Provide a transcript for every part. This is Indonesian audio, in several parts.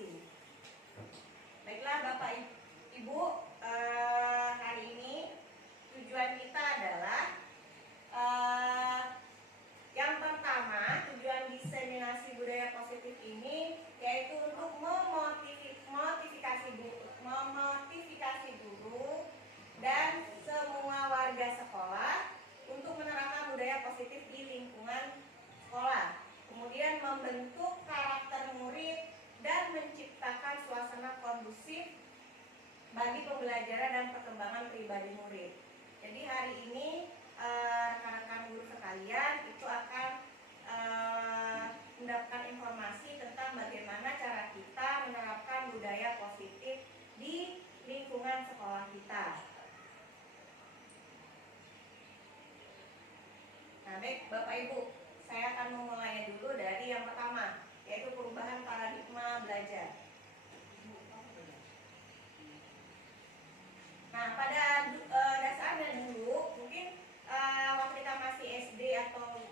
masing-masing. Baiklah Bapak Ibu, hari ini tujuan kita adalah yang pertama, tujuan diseminasi budaya positif ini yaitu untuk memotivasi guru dan semua warga sekolah untuk menerapkan budaya positif di lingkungan sekolah. Kemudian membentuk karakter murid dan menciptakan suasana kondusif bagi pembelajaran dan perkembangan pribadi murid. Jadi hari ini rekan-rekan guru sekalian itu akan mendapatkan informasi tentang bagaimana cara kita menerapkan budaya positif di lingkungan sekolah kita. Nah, baik Bapak Ibu, saya akan memulainya dulu dari yang pertama, yaitu perubahan paradigma belajar. Nah, pada dasarnya dulu mungkin waktu kita masih SD atau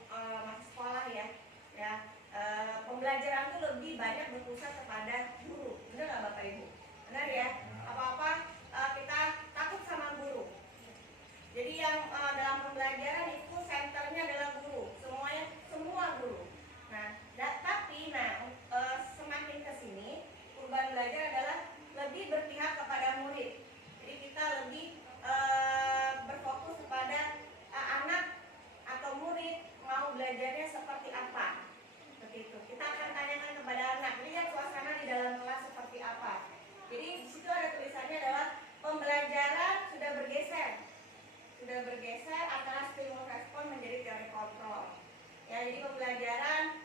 masih sekolah ya, pembelajaran itu lebih banyak berpusat kepada guru. Benar nggak Bapak Ibu? Benar ya? Apa-apa kita takut sama guru. Jadi yang dalam pembelajaran itu senternya adalah guru, semua guru. Nah, tapi semakin kesini perubahan belajar adalah lebih berpihak kepada murid. Jadi kita lebih berfokus kepada anak atau murid mau belajarnya seperti apa. Seperti itu. Kita akan tanyakan kepada anak, lihat suasana di dalam kelas seperti apa. Jadi di situ ada tulisannya adalah pembelajaran sudah bergeser antara stimulus respon menjadi teori kontrol. Ya, jadi pembelajaran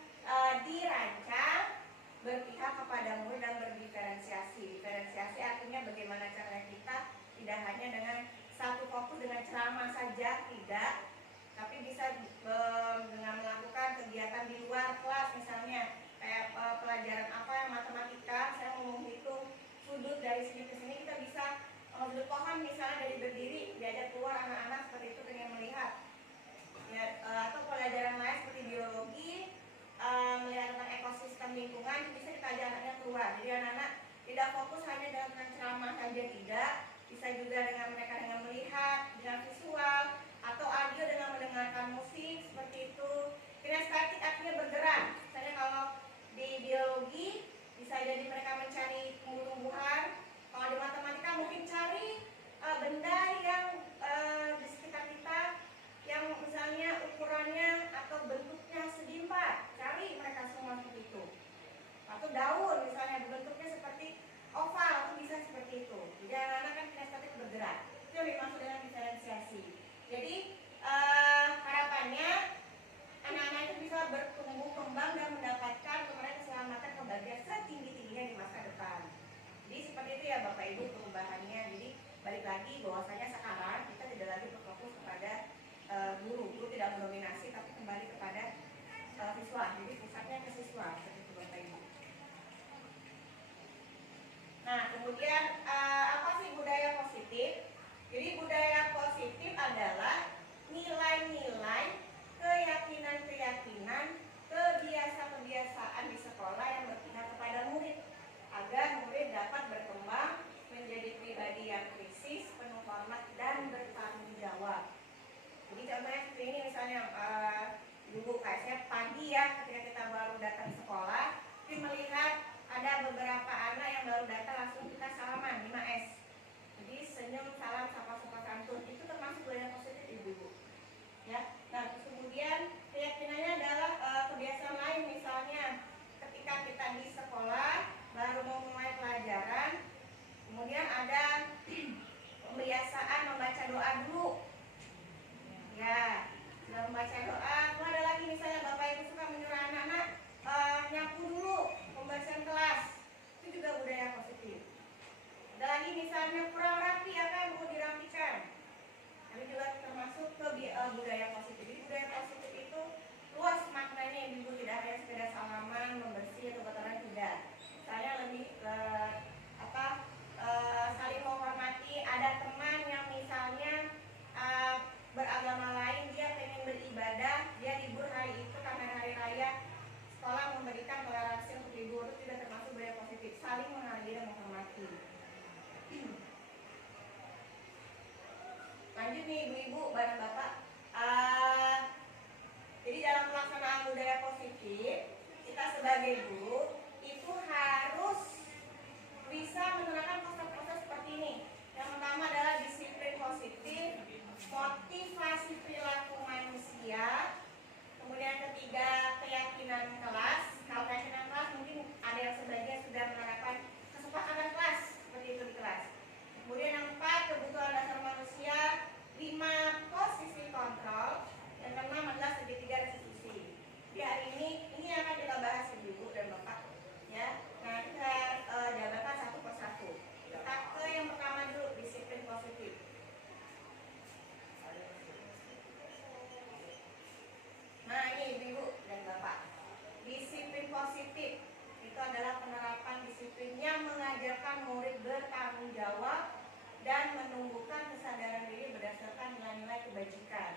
dirancang berpihak kepada murid dan berdiferensiasi. Diferensiasi artinya bagaimana cara kita tidak hanya dengan satu fokus dengan ceramah saja, tidak, tapi bisa dengan melakukan kegiatan di luar kelas, misalnya kayak pelajaran apa yang matematika, saya mau menghitung sudut dari sini ke sini, kita bisa sudut pohon misalnya dari berdiri, diajak keluar anak-anak seperti itu pengen melihat ya, atau pelajaran lain seperti biologi, melihat tentang ekosistem lingkungan, bisa kita ajak anaknya keluar. Jadi anak-anak tidak fokus hanya dengan ceramah saja, tidak, bisa juga dengan mereka dengan melihat, dengan visual, atau audio dengan mendengarkan musik seperti itu. Kinestetik artinya bergerak. Misalnya kalau di biologi bisa jadi mereka mencari tumbuh-tumbuhan. Kalau di matematika mungkin cari benda yang di sekitar kita yang misalnya ukurannya atau bentuknya segi empat, cari mereka semua seperti itu. Atau daun misalnya bentuknya seperti oval, itu bisa seperti itu. Jadi anak-anak kan kinestetik bergerak. Itu yang dimaksud dengan diferensiasi. Jadi harapannya anak-anak itu bisa bertumbuh kembang dan mendapatkan kemarin keselamatan kebahagiaan setinggi-tingginya di masa depan. Jadi seperti itu ya Bapak Ibu perubahannya. Jadi balik lagi bahwasanya sekarang kita tidak lagi berfokus kepada guru tidak mendominasi, tapi kembali kepada siswa. Jadi pusatnya ke siswa seperti itu Bapak Ibu. Nah, kemudian apa sih budaya positif? Jadi budaya positif adalah nilai-nilai, keyakinan-keyakinan, kebiasaan-kebiasaan di sekolah yang berpihak kepada murid agar murid dapat berkembang menjadi pribadi yang kritis, penuh hormat dan bertanggung jawab. Jadi contohnya seperti ini misalnya dulu saya pagi ya ketika kita baru datang sekolah, kita melihat ada beberapa anak yang baru datang langsung kita salaman 5S. Jadi senyum, salam, sapa-sapa santun itu termasuk budaya positif ibu-ibu. Ya. Nah, kemudian keyakinannya adalah kebiasaan lain, misalnya ketika kita di sekolah baru mau mulai pelajaran, kemudian ada pembiasaan membaca doa dulu. Ya, sudah membaca doa. Kemudian ada lagi misalnya Bapak Ibu suka menyuruh anak-anak nyapu dulu pembersihan kelas. Itu juga budaya positif. Ada lagi misalnya kurang rapi, apa yang perlu dirapikan. Ini juga termasuk ke budaya positif. Jadi budaya positif itu luas maknanya ibu, tidak hanya sekedar salaman, membersih atau kotoran, tidak. Saya lebih saling menghormati. Ada teman yang misalnya beragama lain, dia pengen beribadah, dia libur hari itu karena hari raya, sekolah memberikan toleransi untuk libur, itu tidak termasuk budaya positif. saling menghargai dan menghormati. Lanjut nih ibu-ibu, bapak-bapak. Jadi dalam pelaksanaan budaya positif, kita sebagai guru itu harus bisa menerapkan konsep-konsep seperti ini. Yang pertama adalah disiplin positif, motivasi perilaku manusia, kemudian ketiga keyakinan kelas. Kalau keyakinan kelas mungkin ada yang sebagian sudah menerapkan kesepakatan kelas seperti itu di kelas. Kemudian yang keempat kebutuhan dasar manusia, 5 posisi kontrol, dan keenam adalah segitiga restitusi. Di hari ini akan kita bahas ibu dan bapak ya. Nah kita jabarkan satu persatu. Kita ke yang pertama dulu, disiplin positif. Nah ini ibu dan bapak, disiplin positif itu adalah penerapan disiplin yang mengajarkan murid bertanggung jawab dan menumbuhkan kesadaran diri berdasarkan nilai-nilai kebajikan.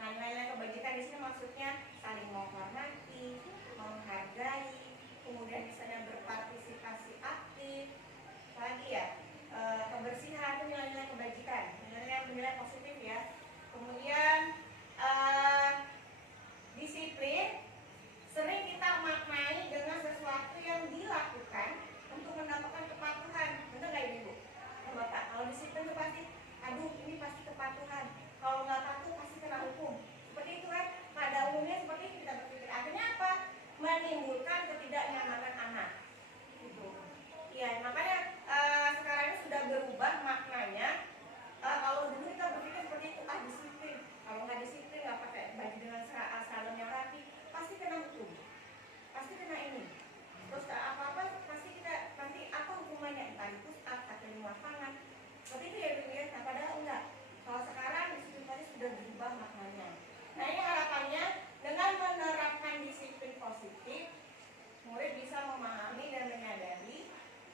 Nah, nilai-nilai kebajikan di sini maksudnya saling menghormati, menghargai, kemudian misalnya berpartisipasi aktif, lagi ya kebersihan itu nilai-nilai kebajikan, nilai positif ya. Kemudian disiplin sering kita maknai dengan sesuatu yang dilakukan untuk mendapatkan kepatuhan, benar nggak ibu? Bapak, kalau disiplin itu pasti, aduh ini pasti kepatuhan. Kalau nggak patuh pasti kena hukum. Seperti itu kan? Pada umumnya seperti itu kita berpikir. Akhirnya apa? Menimbulkan ketidaknyamanan anak. Gitu. Ya, makanya sekarang ini sudah berubah maknanya. Kalau dulu kita berpikir seperti itu, disiplin. Kalau nggak disiplin, nggak pakai baju dengan seragam yang rapi, pasti kena hukum. Pasti kena ini. Terus apa-apa pasti kita nanti apa hukumannya? Entah itu atau lapangan. Seperti itu ya ibu ya. Nah padahal enggak. Kalau sekarang disiplin tadi sudah berubah maknanya. Nah ini harapannya dengan menerapkan disiplin positif, murid bisa memahami dan menyadari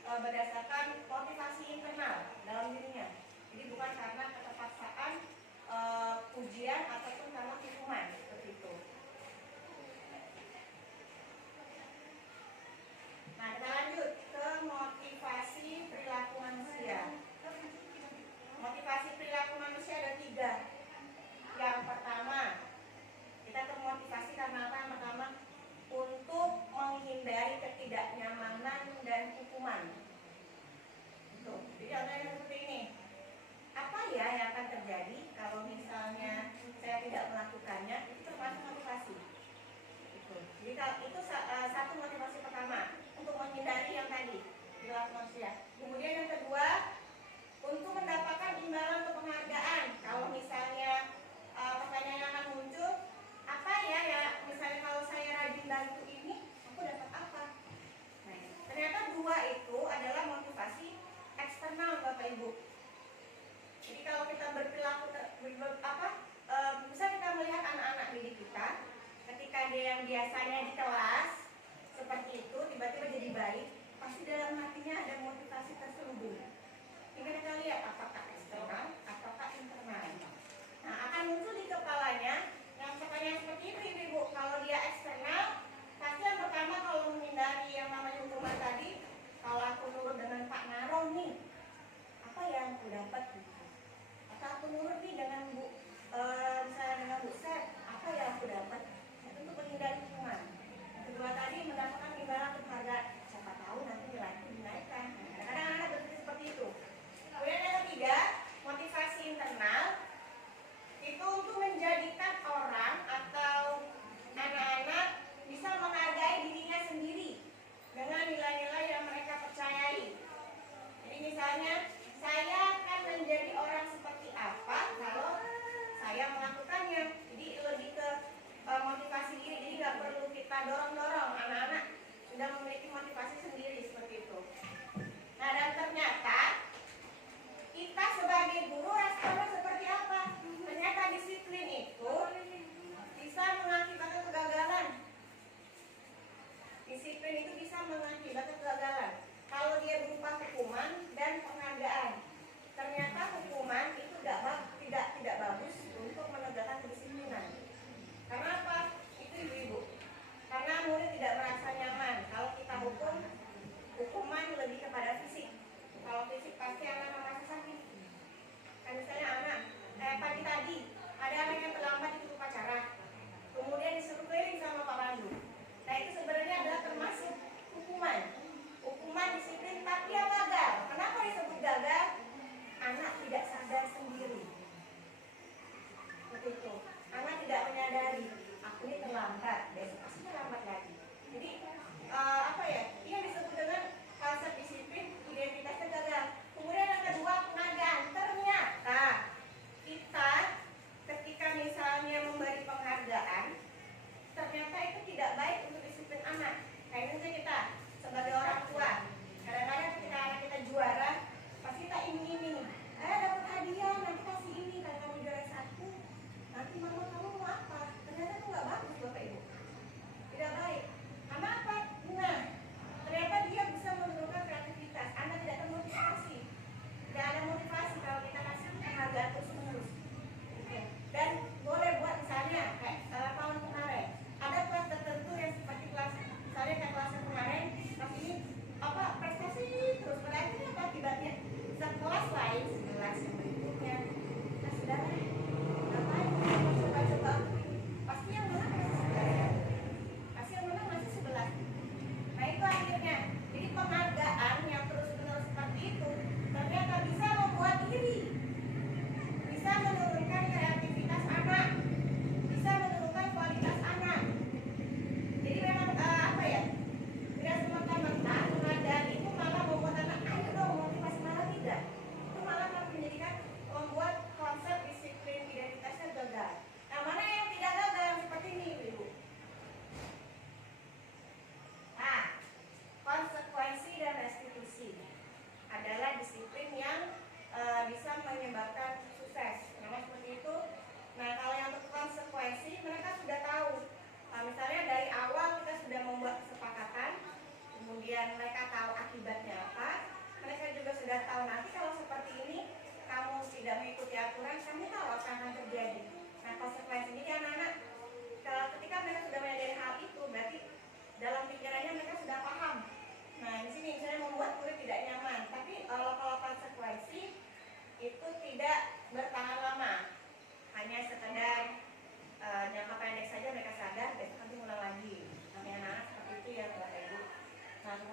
berdasarkan motivasi internal dalam dirinya. Jadi bukan karena keterpaksaan ujian ataupun karena hukuman seperti itu. Nah kita lanjut ke motivasi perilaku manusia. Motivasi perilaku manusia ada 3. Yang pertama, kita termotivasi karena apa? Yang pertama, untuk menghindari ketidaknyamanan dan hukuman. Tuh, jadi contohnya seperti ini. Apa ya yang akan terjadi kalau misalnya saya tidak melakukannya? Itu termasuk motivasi. Jadi itu satu motivasi pertama, untuk menghindari yang tadi perilaku manusia. Kemudian yang kedua, untuk mendapatkan imbalan atau penghargaan. Kalau misalnya pertanyaan yang akan muncul, apa ya misalnya kalau saya rajin bantu ini, aku dapat apa? Nah, ternyata 2 itu adalah motivasi eksternal Bapak Ibu. Jadi kalau kita berperilaku bisa kita melihat anak-anak didik kita, ketika dia yang biasanya di kelas seperti itu tiba-tiba jadi baik, pasti dalam hatinya ada motivasi terselubung. Hingga kita lihat apakah eksternal ataukah internal. Nah akan muncul di kepalanya yang pertanyaan seperti itu ibu. Kalau dia eksternal, pasti yang pertama kalau menghindari yang namanya hukuman tadi, kalau aku nurut dengan Pak Naro nih, apa yang aku dapat gitu? Atau aku nurut nih dengan Bu misalnya dengan Bu Sep, apa yang aku dapat? Itu untuk menghindari hukuman. Yang kedua tadi mendapatkan imbalan penghargaan. Siapa tahu nanti nilaiku dinaikkan. Kadang-kadang anak berpikir seperti itu. Kemudian yang ketiga, motivasi internal itu untuk menjadikan orang atau anak-anak bisa menghargai dirinya sendiri dengan nilai-nilai yang mereka percayai. Jadi misalnya, saya akan menjadi orang seperti apa kalau saya melakukannya. Jadi lebih ke motivasi diri. Jadi nggak perlu kita dorong-dorong, anak-anak sudah memiliki motivasi sendiri seperti itu. Nah dan ternyata kita sebagai guru responnya seperti apa? Ternyata disiplin itu bisa mengakibatkan kegagalan. Disiplin itu bisa mengakibatkan kegagalan. Kalau dia berupa hukuman dan penghargaan. Ternyata hukuman itu tidak bagus untuk menegakkan kedisiplinan. Karena apa? Itu ibu-ibu. Karena murid tidak merasa nyaman. Kalau kita hukum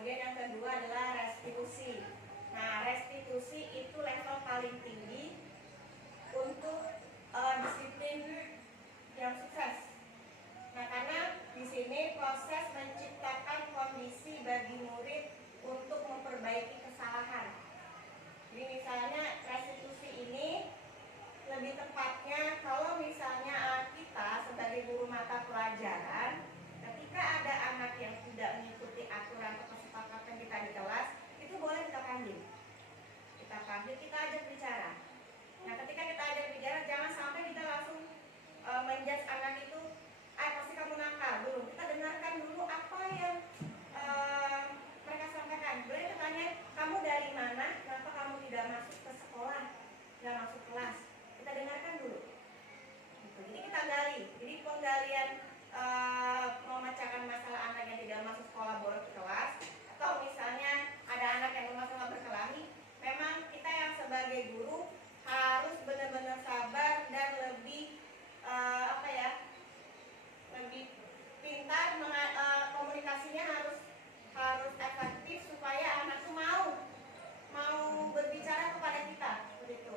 Kemudian yang kedua adalah restitusi. Nah, restitusi itu level paling tinggi untuk disiplin yang sukses. Nah, karena di sini proses menciptakan kondisi bagi murid untuk memperbaiki kesalahan. Jadi misalnya restitusi ini lebih tepatnya kalau misalnya kita sebagai guru mata pelajaran, ketika ada anak yang tidak mengikuti aturan atau kesepakatan kita di kelas, itu boleh kita panggil. Kita ajak bicara. Nah, ketika kita ajak bicara, jangan sampai kita langsung menjudge anak itu, pasti kamu nakal. Belum, kita dengarkan dulu apa yang mereka sampaikan. Boleh kita tanya, kamu dari mana? Kenapa kamu tidak masuk ke sekolah, tidak masuk kelas? Kita dengarkan dulu. Jadi kita gali. Jadi penggalian memecahkan masalah anak yang tidak masuk sekolah bolos ke kelas, atau misalnya ada anak yang bermasalah berkelahi, memang kita yang sebagai guru harus benar-benar sabar dan lebih lebih pintar, komunikasinya harus efektif supaya anak itu mau berbicara kepada kita seperti itu.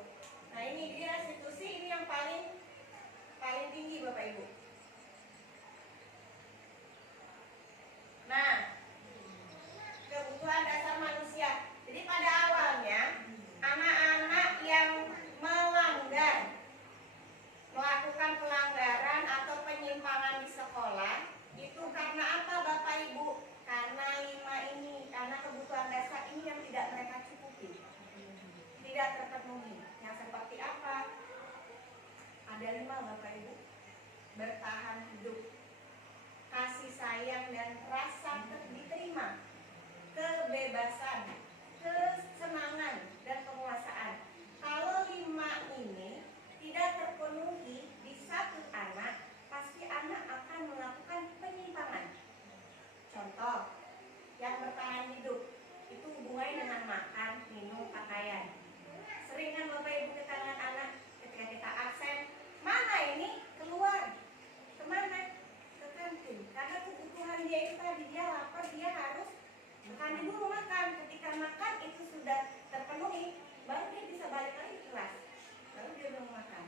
Nah, ini dia restitusi, ini yang paling tinggi Bapak Ibu. Nah, kebutuhan dasar manusia. Jadi pada awalnya anak-anak yang melakukan pelanggaran atau penyimpangan di sekolah itu karena apa Bapak Ibu? Karena 5 ini, karena kebutuhan dasar ini yang tidak mereka cukupi, tidak terpenuhi. Yang seperti apa? Ada 5 Bapak Ibu. Bertahan hidup, kasih sayang dan rasa diterima, kebebasan, kesenangan dan penguasaan. Kalau 5 ini tidak terpenuhi di satu anak, pasti anak akan melakukan penyimpangan. Contoh, yang bertahan hidup itu hubungannya dengan makan, minum, pakaian. Sering kan Bapak Ibu kita dengan anak ketika kita absen, mana ini? Keluar. Kemana? Ke kantin. Karena kebutuhan dia itu tadi, dia lapar, dia harus makan dulu makan. Ketika makan itu sudah terpenuhi, baru dia bisa balik lagi ke kelas. Lalu dia belum makan.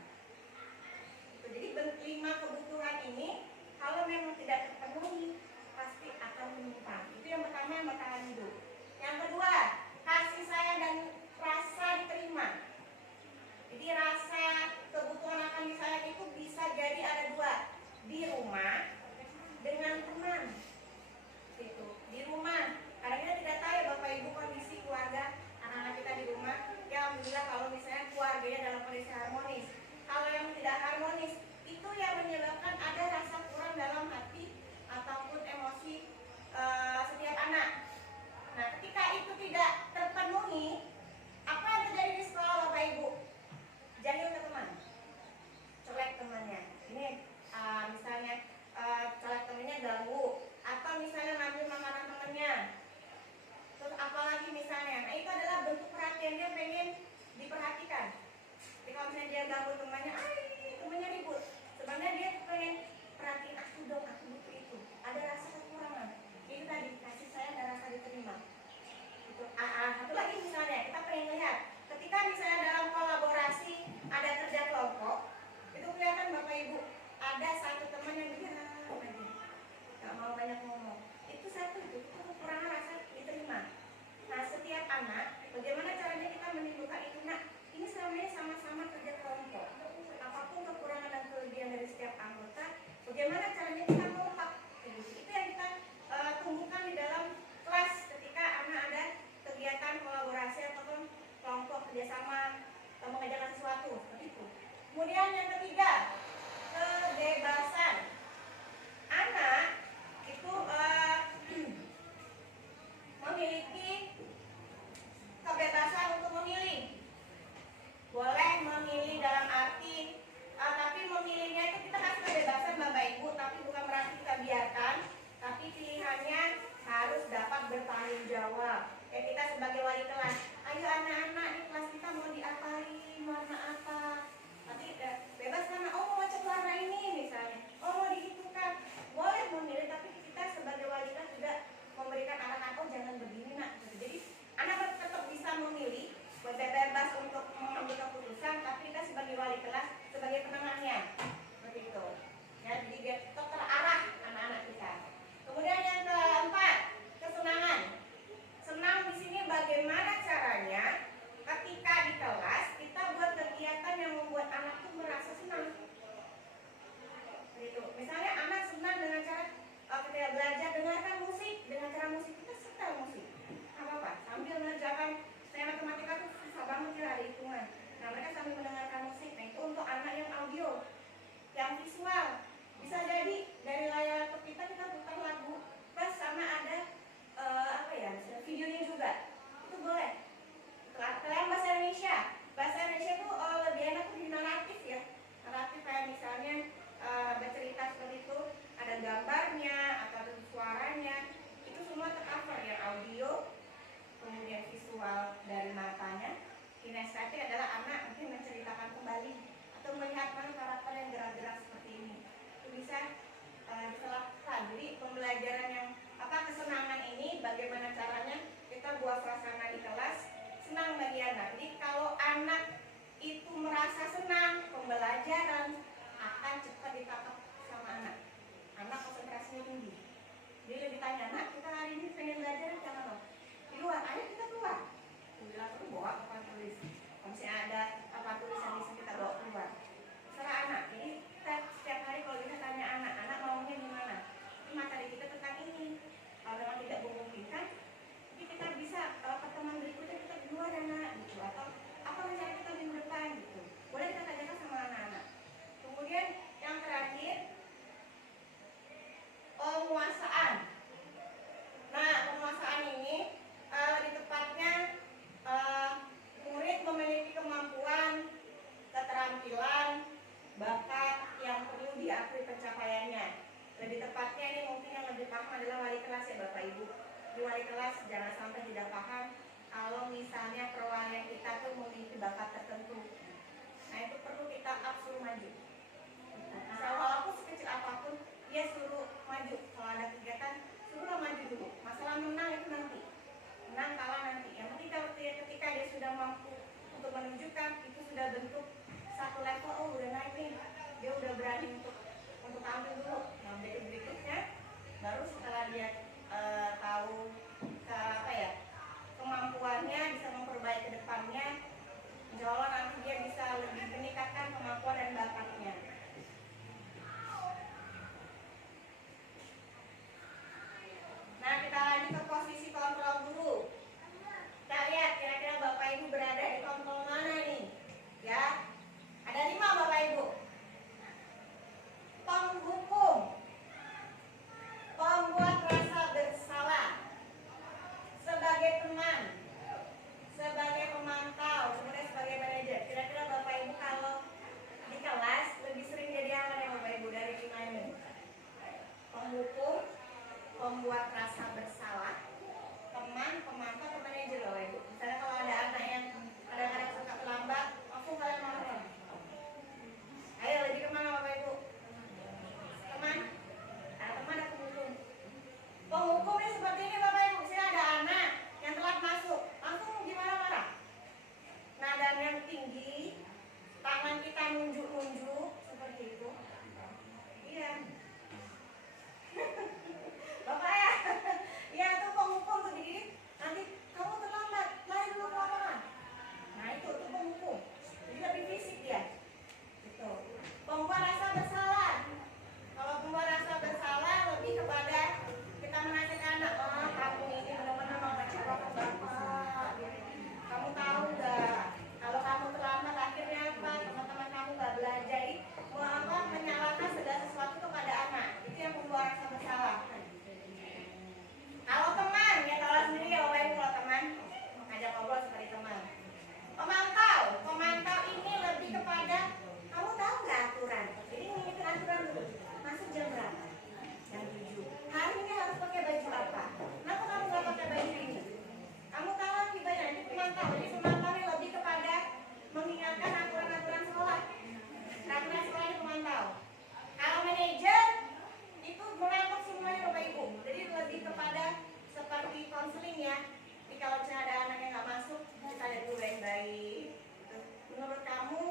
Jadi 5 kebutuhan ini kalau memang tidak terpenuhi pasti akan menyimpang. Itu yang pertama, yang bertahan hidup. Yang kedua, kasih sayang dan rasa diterima. Jadi rasa kebutuhan akan disayang itu bisa jadi ada 2, di rumah dengan teman. Itu di rumah. Karena kita tidak tahu ya Bapak Ibu kondisi keluarga anak-anak kita di rumah. Ya alhamdulillah kalau misalnya keluarganya dalam kondisi harmonis. Kalau yang tidak harmonis, itu yang menyebabkan ada rasa kurang dalam hati ataupun emosi setiap anak. Nah, ketika itu tidak terpenuhi, apa yang terjadi di sekolah Bapak Ibu? Jahil ke teman, colek temannya. Ini misalnya colek temannya ganggu, atau misalnya ngambil makanan temannya. Terus apalagi misalnya, nah itu adalah bentuk perhatian, dia pengen diperhatikan. Jadi kalau misalnya dia ganggu temannya, temannya ribut. Sebenarnya dia pengen perhatiin aku dong, aku butuh itu. Ada rasa kekurangan. Itu tadi kasih sayang dan rasa diterima. Itu. Satu lagi misalnya kita pengen lihat, ketika misalnya dalam kolaborasi ada kerja kelompok, itu kelihatan Bapak Ibu ada satu teman yang diam aja, nggak mau banyak ngomong. Itu kekurangan rasa diterima. Nah, setiap anak, bagaimana caranya kita menimbulkan itu? Nah, ini selama sama-sama kerja kelompok. Apapun kekurangan dan kelebihan dari setiap anggota, bagaimana caranya kita kompak? Itu yang kita tumbuhkan di dalam kelas ketika anak ada kegiatan kolaborasi ataupun kelompok kerjasama mengerjakan sesuatu seperti itu. Kemudian yang ketiga, kebebasan. Anak itu memiliki kebebasan untuk memilih. Boleh memilih dalam arti tapi memilihnya itu kita kasih kebebasan Bapak Ibu, tapi bukan berarti kita biarkan, tapi pilihannya harus dapat bertanggung jawab. Ya, kita sebagai wali kelas, ayo anak-anak di kelas kita mau diapain, warna apa, tapi bebas karena mau cat warna ini misalnya, mau digitukan, boleh memilih, tapi kita sebagai wali kelas juga memberikan arahan, jangan begitu. hitungan. Nah, mereka sambil mendengarkan musik. Nah, itu untuk anak yang audio. Yang visual, bisa jadi dari layar laptop kita putar lagu plus sama ada videonya juga. Itu boleh. Kalian bahasa Indonesia tuh lebih enak di naratif ya. Naratif kayak misalnya bercerita seperti itu, ada gambarnya atau ada suaranya, itu semua tercover yang audio, kemudian visual dari matanya. Kinestetik adalah anak mungkin menceritakan kembali atau melihat karakter yang gerak-gerak seperti ini. Itu bisa dilakukan. Jadi pembelajaran yang kesenangan ini bagaimana caranya kita buat suasana di kelas senang bagi anak. Jadi kalau anak itu merasa senang, pembelajaran akan cepat ditangkap sama anak. Anak konsentrasinya tinggi. Dia lebih tanya, "Nak, kita hari ini pengen belajar jangan loh. Di luar, ayo kita keluar." Bilang tuh bawa papan tulis. Kalau misalnya ada tulisan bisa kita bawa keluar. Serah anak. Jadi kita setiap hari kalau kita tanya anak maunya gimana? Ini materi kita tentang ini. Kalau memang tidak memungkinkan, jadi kita bisa pertemuan berikutnya kita di luar anak gitu, atau apa rencana kita minggu depan gitu. Boleh kita tanyakan sama anak-anak. Kemudian yang terakhir, penguasaan. Nah, penguasaan ini lebih tepatnya murid memiliki kemampuan, keterampilan, bakat yang perlu diakui pencapaiannya. Lebih tepatnya ini mungkin yang lebih paham adalah wali kelas ya Bapak Ibu. Di wali kelas jangan sampai tidak paham kalau misalnya perwalian kita tuh memiliki bakat tertentu. Nah, itu perlu kita up suruh maju. Nah, walaupun sekecil apapun dia suruh maju. Kalau ada kegiatan suruhlah maju dulu. Masalah menang itu nanti, menang kalah nanti. Yang penting ketika dia sudah mampu untuk menunjukkan, itu sudah bentuk satu level, oh udah naik nih, dia udah berani untuk tampil dulu. Nah, berikutnya baru setelah dia tahu kemampuannya, bisa memperbaiki ke depannya, insya Allah nanti dia bisa lebih meningkatkan kemampuan dan bakatnya. Nah, kita lanjut ke posisi kontrol guru. Kita lihat kira-kira Bapak Ibu berada di kontrol mana nih? Ya, ada 5 Bapak Ibu. Penghukum, pembuat rasa bersalah, sebagai teman, sebagai pemantau, kemudian sebagai manajer. Kira-kira Bapak Ibu kalau di kelas lebih sering jadi apa nih Bapak Ibu dari 5 ini? Penghukum, pembuat rasa bersalah, teman, pemantau, atau manajer Bapak Ibu. Misalnya kalau ada anak yang kadang-kadang suka terlambat, langsung kalian marah. Ayo lebih kemana Bapak Ibu? Teman, ada teman atau penghukum? Penghukumnya seperti ini Bapak Ibu. Misalnya ada anak yang telat masuk, langsung gimana marah? Nadanya yang tinggi, tangan kita nunjuk-nunjuk seperti itu. Iya. Bapak ya, ya itu penghukum tuh dikit. Nanti kamu terlambat, lari dulu ke lapangan. Nah itu penghukum. Jadi lebih fisik dia. Gitu. Pembuat rasa bersalah. Kalau pembuat rasa bersalah lebih kepada kita menasihkan anak, kamu ini benar-benar mau kecewa ke bapak. Kamu tahu nggak? Kalau kamu terlambat akhirnya apa? Teman-teman kamu nggak belajar. Menyalahkan segala sesuatu kepada anak. Itu yang pembuat rasa bersalah. Kalau teman, ya tahu sendiri ya Bapak Ibu, kalau teman ngajak ngobrol seperti teman. Pemantau, pemantau ini lebih kepada kamu tahu nggak aturan? Jadi ngikutin aturan dulu. Masuk jam berapa? Jam 7. Hari ini harus pakai baju apa? Kenapa kamu nggak pakai baju ini? Kamu tahu akibatnya ini pemantau. Jadi pemantau ini lebih kepada mengingatkan aturan-aturan sekolah. Aturan sekolah ini pemantau. Kalau manajer itu menangkap semuanya Bapak Ibu. Jadi lebih kepada seperti konseling ya. Jadi kalau misalnya ada anak yang nggak masuk, kita lihat dulu baik-baik. Menurut kamu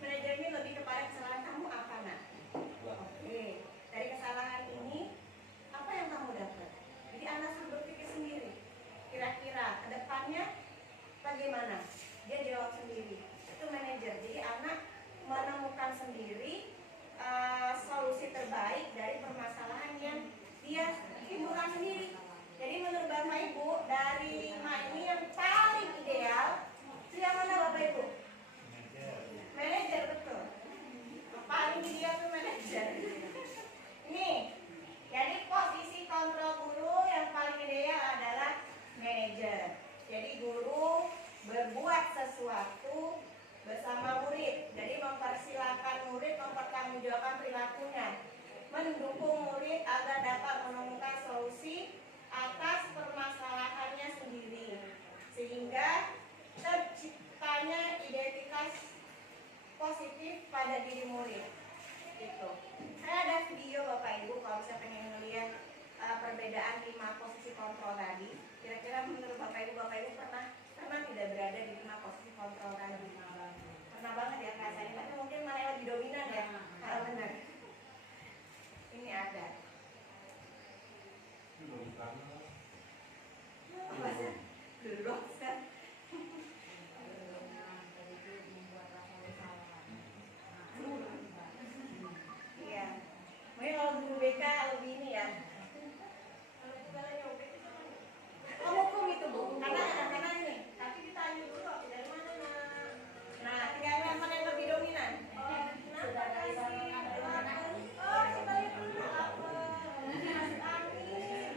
manajer ini lebih kepada kesalahan kamu apa nak? Oke, dari kesalahan ini apa yang kamu dapat? Jadi anak suruh berpikir sendiri. Kira-kira kedepannya bagaimana? Dia jawab sendiri. Itu manajer. Jadi anak menemukan sendiri solusi terbaik dari permasalahan yang dia timbulkan sendiri. Jadi menurut Bapak Ibu dari 5 ini yang paling ideal itu yang mana murid agar dapat menemukan solusi atas permasalahannya sendiri, sehingga terciptanya identitas positif pada diri murid. Gitu. Saya ada video Bapak Ibu kalau bisa pengen melihat perbedaan 5 posisi kontrol tadi. Kira-kira menurut Bapak Ibu pernah tidak berada di 5 posisi kontrol tadi? Pernah banget ya rasanya, tapi mungkin mana yang lebih dominan ya? Kalau benar. Ini ada. Apa sih? Duduk kan? Iya. Mungkin kalau guru BK lebih ini ya. Oh, hukum itu Bu. Karena ini. Tapi ditanya dulu dari mana nak? Nah, tinggal mana yang lebih dominan? Oh, kenapa kasih? Oh, kita lihat dulu apa? Masuk angin.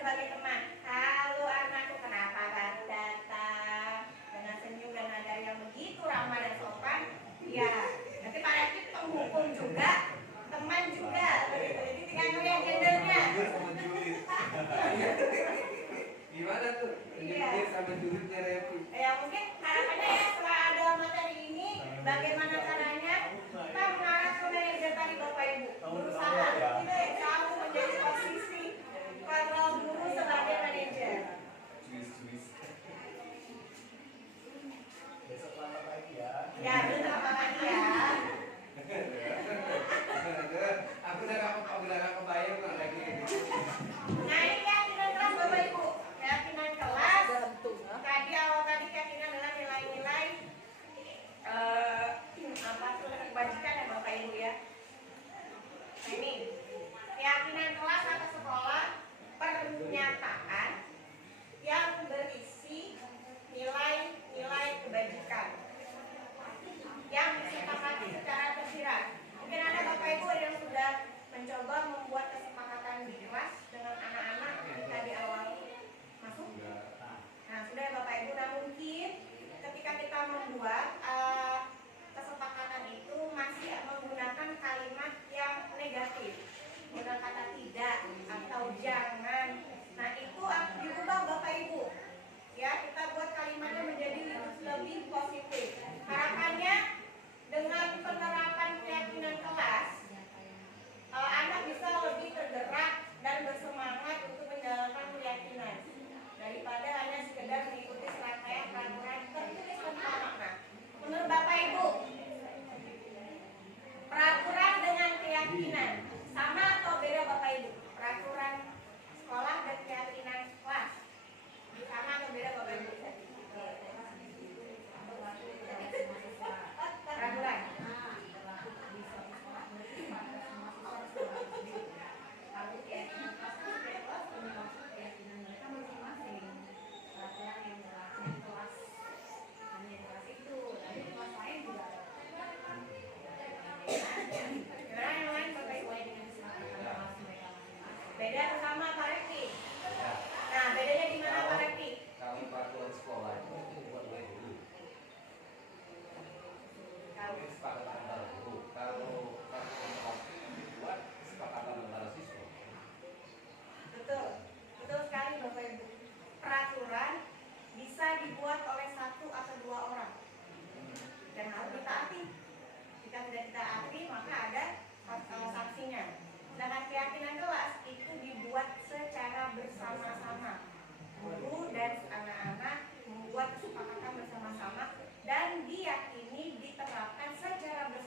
sebagai teman. Halo anakku, kenapa baru datang? Dengan senyum dan nada yang begitu ramah dan sopan. Ya, nanti Pak Rekti penghukum juga, teman juga, begitu. Jadi tinggal ngeliat gendernya. Gimana tuh? Iya. Sama julidnya Revi. Ya mungkin harapannya ya setelah ada materi ini, bagaimana caranya kita mengarah ke manajer tadi Bapak Ibu, berusaha kita selalu menjadi posisi para guru sebagai manajer. Besok selamat pagi ya. Ya, betul apa lagi ya? Aku udah gak kebayang lah lagi. Nah ini keyakinan kelas Bapak Ibu, keyakinan kelas. Tadi keyakinan adalah nilai-nilai apa tuh kebajikan ya Bapak Ibu ya. Nah ini keyakinan kelas atau sekolah pernyataan yang berisi nilai-nilai kebajikan yang disepakati secara tersirat. Mungkin ada Bapak Ibu yang sudah mencoba membuat kesepakatan di kelas dengan anak-anak ketika di awal masuk. Nah sudah ya Bapak Ibu. Nah mungkin ketika kita membuat kesepakatan itu masih menggunakan kalimat yang negatif, menggunakan kata tidak atau jangan. Nah itu diubah Bapak Ibu. Ya, kita buat kalimatnya menjadi lebih positif. Harapannya dengan penerapan keyakinan kelas, anak bisa lebih tergerak dan bersemangat untuk menjalankan keyakinan daripada hanya sekedar mengikuti serangkaian peraturan tertulis tanpa makna. Menurut Bapak Ibu, peraturan dengan keyakinan sama atau beda Bapak Ibu? Peraturan sekolah dan keyakinan kelas sama atau beda Bapak Ibu? Peraturan. Gimana yang lain Bapak Ibu? Beda atau sama Pak Rekti? Nah, bedanya di mana Pak Rekti? Kalau peraturan sekolah itu dibuat oleh guru. Ini kesepakatan antara guru. Kalau peraturan kelas itu dibuat kesepakatan antara siswa. Betul, betul sekali Bapak Ibu. Peraturan bisa dibuat oleh satu atau dua orang dan harus ditaati. Jika tidak ditaati maka ada sanksinya. Sedangkan keyakinan kelas itu dibuat secara bersama-sama. Guru dan anak-anak membuat kesepakatan bersama-sama dan diyakini diterapkan secara bersama-sama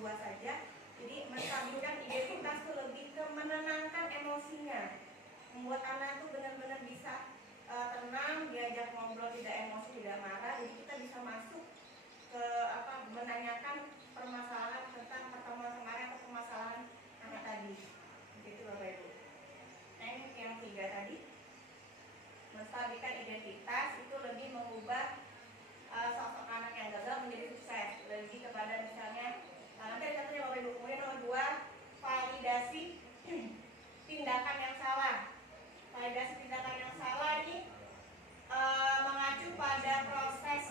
berdua saja. Jadi menstabilkan identitas itu lebih ke menenangkan emosinya, membuat anak tuh benar-benar bisa tenang, diajak ngobrol, tidak emosi, tidak marah. Jadi kita bisa masuk ke menanyakan permasalahan tentang pertemuan kemarin atau permasalahan anak tadi. Begitu Bapak Ibu. Nah ini yang 3 tadi, menstabilkan identitas itu lebih mengubah sosok anak yang gagal menjadi sukses, lebih kepada misalnya nanti ada satunya Bapak Ibu. Kemudian nomor 2, validasi tindakan yang salah. Validasi tindakan yang salah ini mengacu pada proses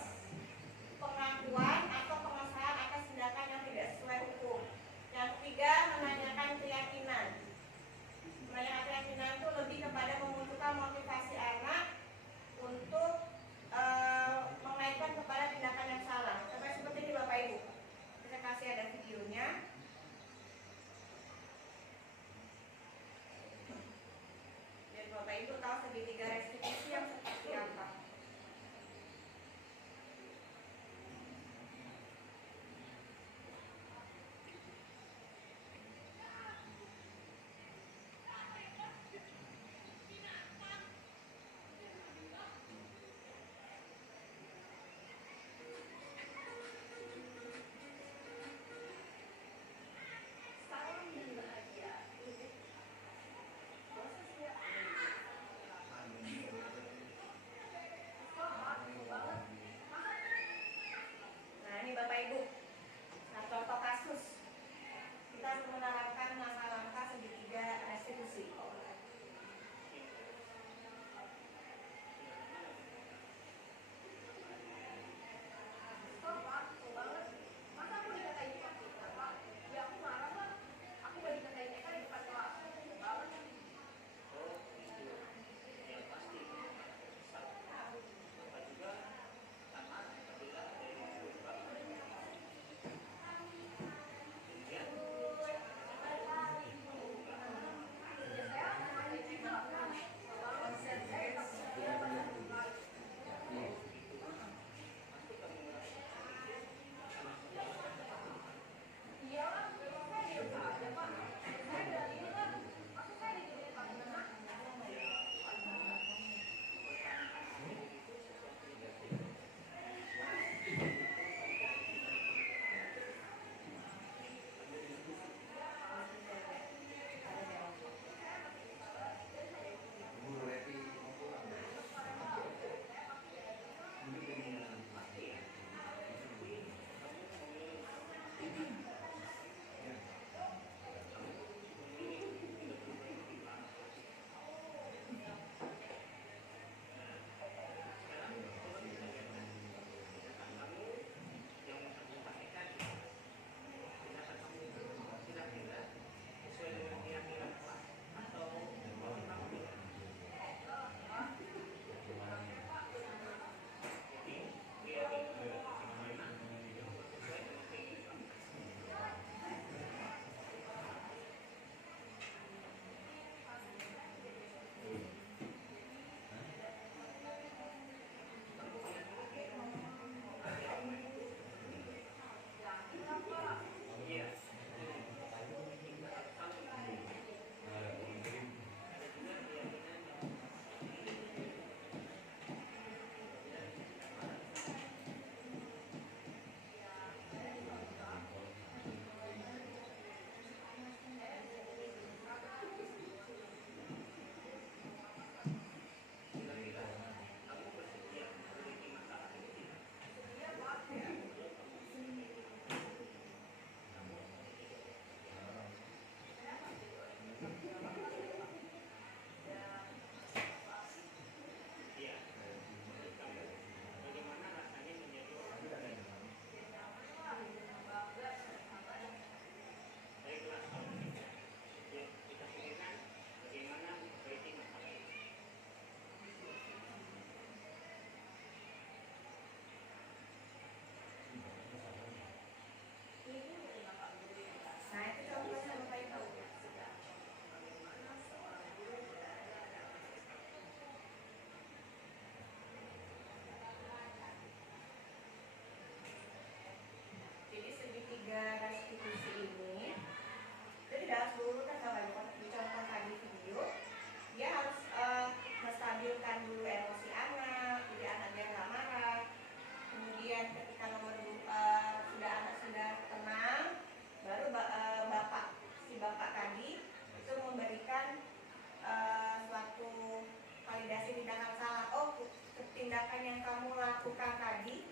lakukan tadi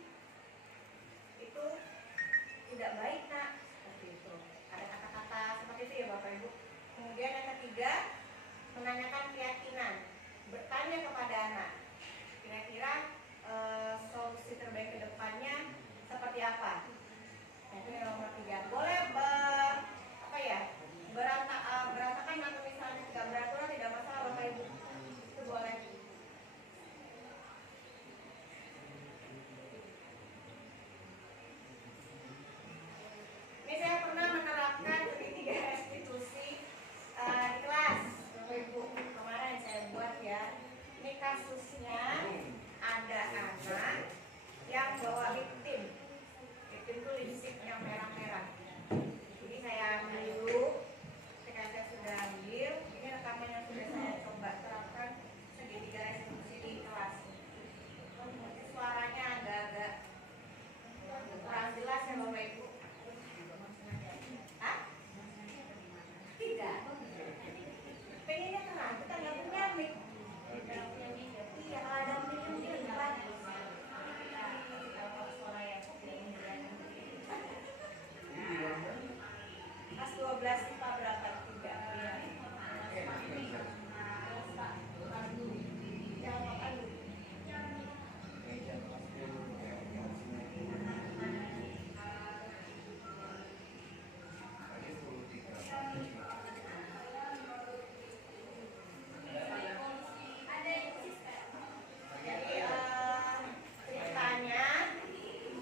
itu tidak baik nak, seperti itu. Ada kata-kata seperti itu ya Bapak Ibu. Kemudian yang ketiga, menanyakan keyakinan, bertanya kepada anak, kira-kira solusi terbaik ke depannya seperti apa. Nah, itu yang nomor 3. Boleh berantakan atau misalnya tidak beraturan, tidak masalah Bapak Ibu, itu boleh. Ini saya pernah menerapkan segitiga restitusi di kelas Bapak Ibu, kemarin saya buat ya. Ini kasusnya ada anak yang bawa lip tint itu lipstick yang merah-merah. Jadi saya ambil dulu, ketika saya sudah ambil, ini rekaman yang sudah saya coba terapkan segitiga restitusi di kelas. Suaranya agak-agak kurang jelas ya Bapak Ibu. Hah? Tidak. Pengennya terang, kita nggak punya mic. Iya, kalau ada mic mungkin lebih bagus. Suara yang pas 12 IPA berapa? 3. Jangan makan dulu. Jadi ceritanya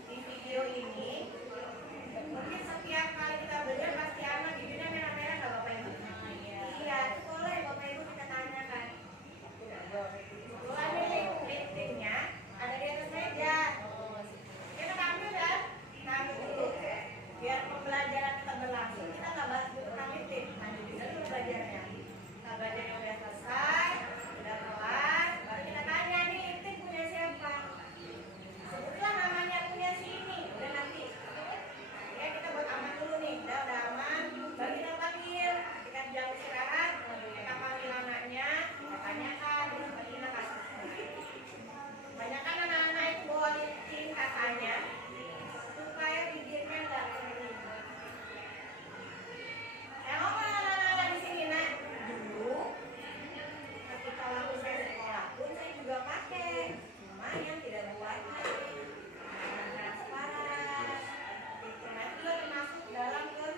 di video ini mungkin setiap kali kita belajar pasti aman giginya merah-merah nggak Bapak Ibu? Iya, itu boleh Bapak Ibu kita tanyakan. Kebetulan ini lip-tintnya ada di atas meja. Kita ambil kan? Nah, dulu biar pembelajaran kita berlangsung, kita nggak bahas dulu tentang lip-tint. Lanjut dulu belajarnya. Nah, belajarnya udah selesai, udah kelar, baru kita tanya nih lip-tint punya siapa? Sebutlah namanya punya si ini. Udah nanti. Ya kita buat aman dulu nih, udah aman, baru kita panggil. Ketika jam istirahat, kita panggil anaknya, kita tanyakan, terus kita kasih. Banyakan anak-anak itu bawa lip-tint katanya supaya bibirnya nggak kering. Yang ngomong anak-anak di sini nak, dulu ketika waktu saya sekolah pun saya juga pakai, cuma yang tidak berwarna, transparan. Nah, itu juga termasuk dalam ke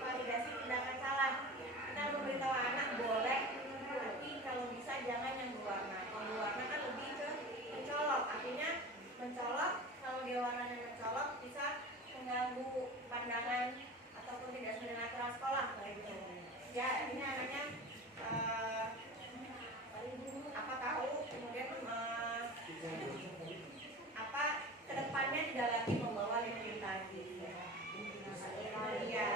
validasi tindakan salah. Kita memberitahu anak boleh, tapi kalau bisa jangan yang berwarna. Kalau berwarna kan lebih ke mencolok, artinya mencolok. Kalau dia warnanya mencolok bisa mengganggu pandangan ataupun tidak sesuai dengan aturan sekolah kayak gitu. Ya, ini anaknya apa tahu kemudian apa kedepannya tidak lagi membawa lip-tint tadi. Iya.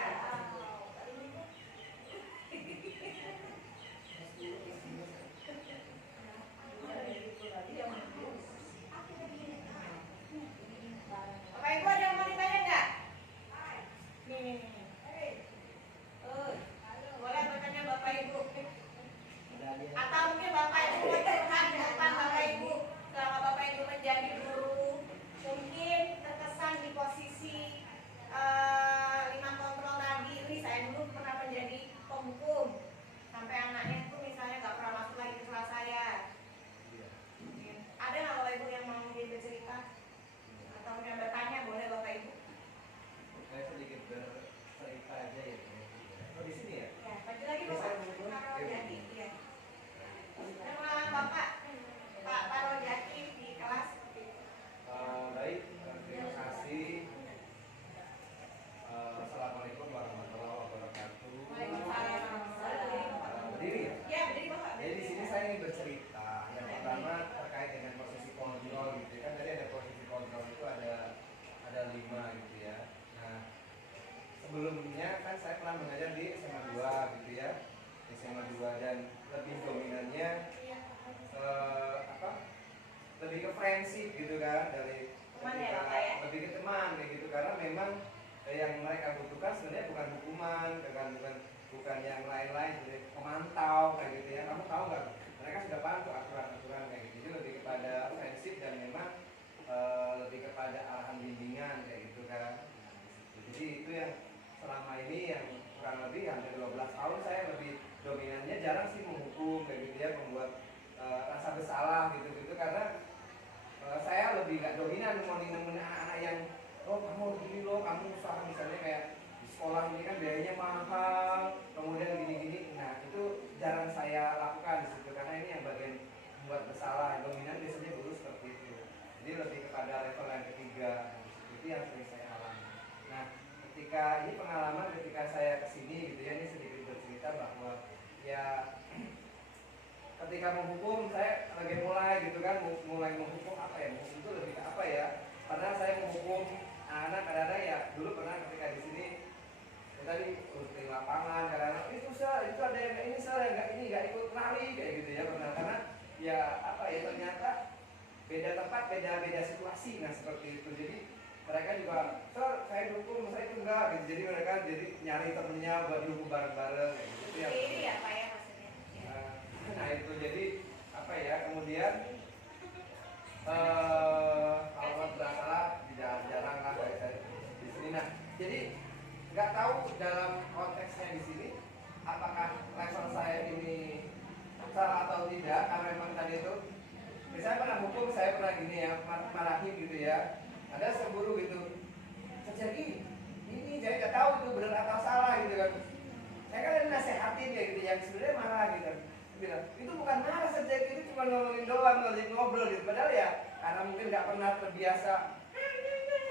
Bapak Ibu ada yang mau ditanya nggak? Nih. Boleh bertanya Bapak Ibu. Atau mungkin Bapak Ibu curhat di depan Bapak Ibu selama Bapak Ibu menjadi guru, mungkin terkesan di posisi 5 kontrol tadi. Ini saya dulu pernah menjadi penghukum sampai anaknya itu misalnya nggak pernah masuk lagi ke kelas saya. Ada nggak Bapak Ibu yang mau bercerita atau yang bertanya? Boleh Bapak Ibu. Saya sedikit bercerita aja ya. Oh di sini ya? Ya, maju lagi Bapak. Pak Rojati, ya. Nama Bapak Pak Rojati di kelas seperti itu. Baik, terima kasih. Assalamualaikum warahmatullahi wabarakatuh. Waalaikumsalam. Berdiri ya? Ya, berdiri Bapak. Jadi di sini saya ingin bercerita. Yang pertama terkait dengan posisi kontrol gitu kan. Tadi ada posisi kontrol itu ada 5 gitu ya. Nah, sebelumnya kan saya pernah mengajar di SMA 2 gitu ya. SMA 2 dan lebih dominannya lebih ke friendship gitu kan, dari Teman ya, Bapak ya? lebih ke teman kayak gitu, karena memang yang mereka butuhkan sebenarnya bukan hukuman, bukan yang lain-lain, jadi pemantau kayak gitu ya. Kamu tahu nggak? Mereka sudah paham tuh aturan-aturan kayak gitu. Jadi lebih kepada friendship dan memang lebih kepada arahan bimbingan kayak gitu kan. Jadi itu yang selama ini yang kurang lebih hampir 12 tahun saya lebih dominannya jarang sih menghukum kayak gitu ya, membuat rasa bersalah gitu-gitu, karena saya lebih gak dominan nemenin anak-anak yang oh kamu begini loh, kamu usaha misalnya kayak di sekolah ini kan biayanya mahal, kemudian gini-gini. Nah itu jarang saya lakukan di situ, karena ini yang bagian membuat bersalah. Dominan biasanya dulu seperti itu. Jadi lebih kepada level yang ketiga, itu yang sering saya alami. Nah ketika ini pengalaman ketika saya kesini gitu ya, ini sedikit bercerita bahwa ya ketika menghukum saya lagi mulai gitu kan, mulai menghukum apa ya, menghukum itu lebih ke apa ya, karena saya menghukum anak kadang-kadang ya, dulu pernah ketika di sini ya tadi di lapangan kadang-kadang itu itu ada yang kayak ini yang ini nggak ikut lari kayak gitu ya, pernah, karena ya apa ya, ternyata beda tempat beda situasi. Nah seperti itu, jadi mereka juga saya dukung, saya itu enggak gitu, jadi mereka jadi nyari temennya buat dihukum bareng-bareng kayak gitu ya. Ini ya Pak ya maksudnya. Nah itu jadi apa ya, kemudian kalau bersalah jarang lah kayak saya di sini. Nah jadi nggak tahu dalam konteksnya di sini apakah level saya ini salah atau tidak, karena memang tadi itu misalnya pernah hukum, saya pernah gini ya, marahin gitu ya, ada semburu gitu terjadi ini, saya nggak tahu itu benar atau salah gitu kan. Saya kan nasehatin kayak gitu, yang sebenarnya marah gitu, bilang itu bukan marah saja, itu cuma ngomongin doang, ngobrol gitu, padahal ya karena mungkin nggak pernah terbiasa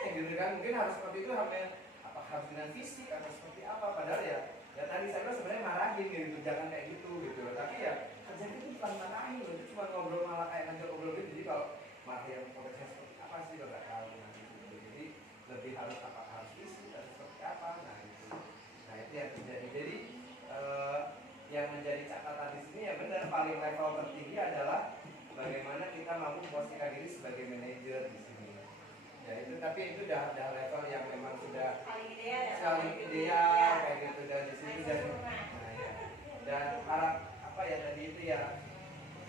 gitu kan, mungkin harus seperti itu, apa harus dengan fisik atau seperti apa, padahal ya tadi saya sebenarnya marahin gitu, jangan kayak gitu gitu, tapi ya terjadi itu bukan marahin, itu cuma ngobrol, malah kayak ngajak ngobrol gitu. Jadi kalau marah yang konteksnya seperti apa sih lo nggak tahu, nah gitu. Jadi lebih harus apa, harus fisik atau seperti apa, nah itu yang terjadi. Jadi yang menjadi catatan di sini ya benar, paling level tertinggi adalah bagaimana kita mampu memposisikan diri sebagai manajer di sini. Ya itu, tapi itu udah level yang memang sudah paling ideal kayak gitu, dan di situ dan harap apa ya tadi itu ya,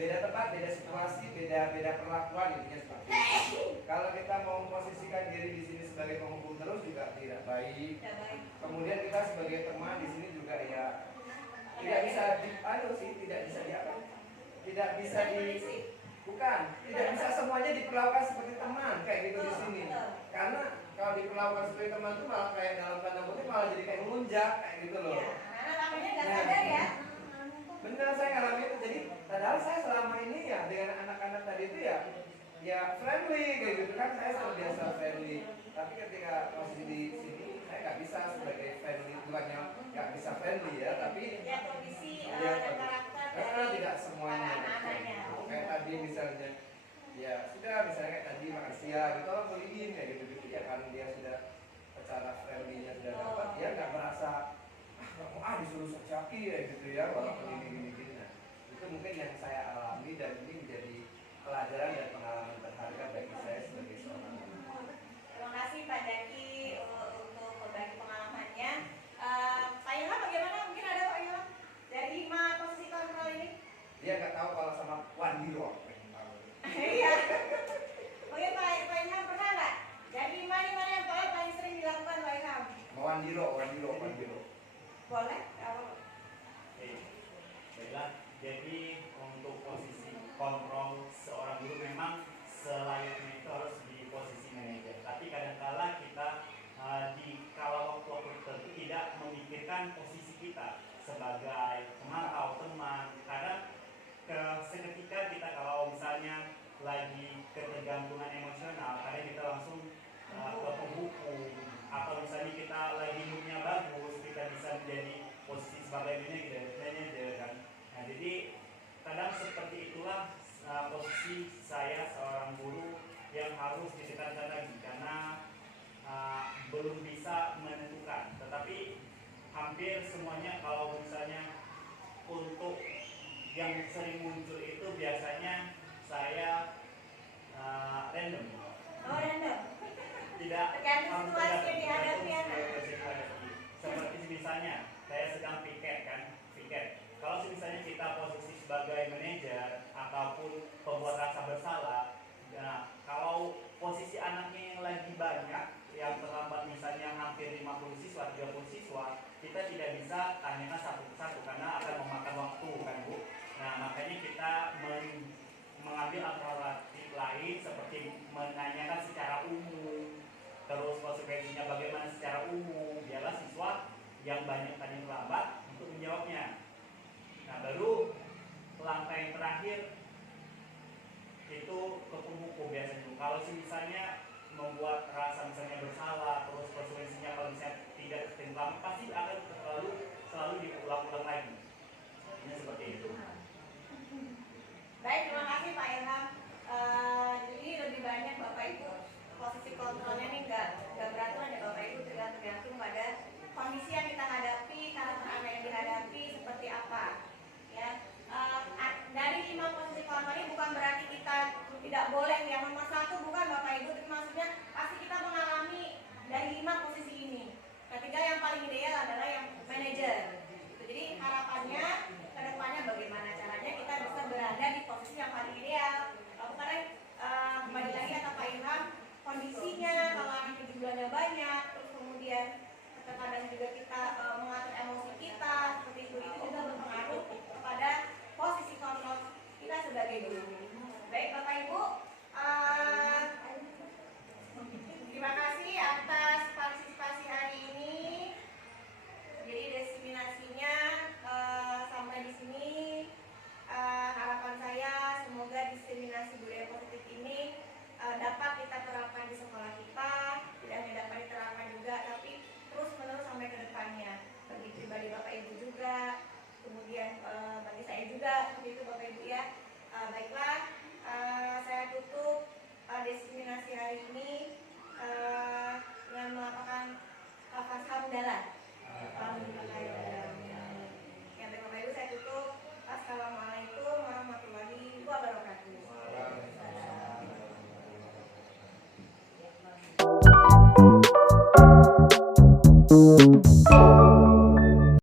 beda tempat, beda situasi, beda perlakuan intinya seperti itu. Kalau kita mau memposisikan diri di sini sebagai penghukum terus juga tidak baik. Kemudian kita sebagai teman di sini juga ya tidak bisa tidak bisa semuanya diperlakukan seperti teman kayak gitu di sini. Karena kalau diperlakukan seperti teman itu malah kayak dalam tanda kutip malah jadi kayak melunjak kayak gitu loh. Ya. Benar, saya ngalami itu. Jadi padahal saya selama ini ya dengan anak-anak tadi itu ya friendly kayak gitu kan, saya biasa friendly. Tapi ketika posisi di sini saya nggak bisa sebagai friendly, bukannya nggak bisa friendly ya, tapi ya kondisi dan karakter dari tidak semuanya anak-anaknya. Kayak tadi misalnya ya sudah, misalnya kayak tadi makasih ya gitu, tolong beliin kayak gitu ya kan, dia sudah secara friendly-nya sudah dapat, dia nggak merasa disuruh secaki ya gitu ya, walaupun gini. Nah, itu mungkin yang saya alami dan ini menjadi pelajaran dan pengalaman berharga bagi saya sebagai seorang. Terima kasih Pak Jaki untuk berbagi pengalamannya. Pak Ilham bagaimana? Mungkin ada Pak Ilham dari 5 posisi kontrol ini? Dia nggak tahu kalau sama Wandi doang. Iya. Mungkin Pak Ilham pernah nggak? Dari 5 ini mana yang paling sering dilakukan Pak Ilham? Wandiro. Boleh? Baiklah, jadi untuk posisi kontrol seorang guru memang selayaknya itu harus di posisi manajer. Tapi kadang-kala kita di kala waktu tertentu tidak memikirkan posisi kita sebagai pemantau teman. Kadang seketika kita kalau misalnya lagi ketergantungan emosional, kadang kita langsung ke penghukum, atau misalnya kita lagi moodnya bagus, kita bisa menjadi posisi sebagai manajer kan. Nah jadi kadang seperti itulah posisi saya seorang guru yang harus ditekankan lagi, karena belum bisa menentukan. Tetapi hampir semuanya kalau misalnya untuk yang sering muncul itu biasanya saya random. Oh random. Tidak tergantung situasi yang dihadapi anak. Seperti misalnya saya sedang piket. Kalau misalnya kita posisi sebagai manajer ataupun pembuat rasa bersalah, nah, kalau posisi anaknya yang lagi banyak, yang terlambat misalnya hampir 50 siswa, 30 siswa, kita tidak bisa tanyakan satu persatu karena akan memakan waktu kan Bu. Nah makanya kita mengambil alternatif lain seperti menanyakan secara umum, terus konsekuensinya bagaimana secara umum, biarlah siswa yang banyak tadi terlambat untuk menjawabnya. Nah baru langkah yang terakhir itu hukum biasanya. Kalau misalnya membuat rasa misalnya bersalah, terus konsekuensinya kalau misalnya tidak tertembak, pasti akan selalu diulang-ulang lagi. Ini seperti itu. Baik, terima kasih Pak Ilham. Jadi lebih banyak Bapak Ibu posisi kontrolnya ini enggak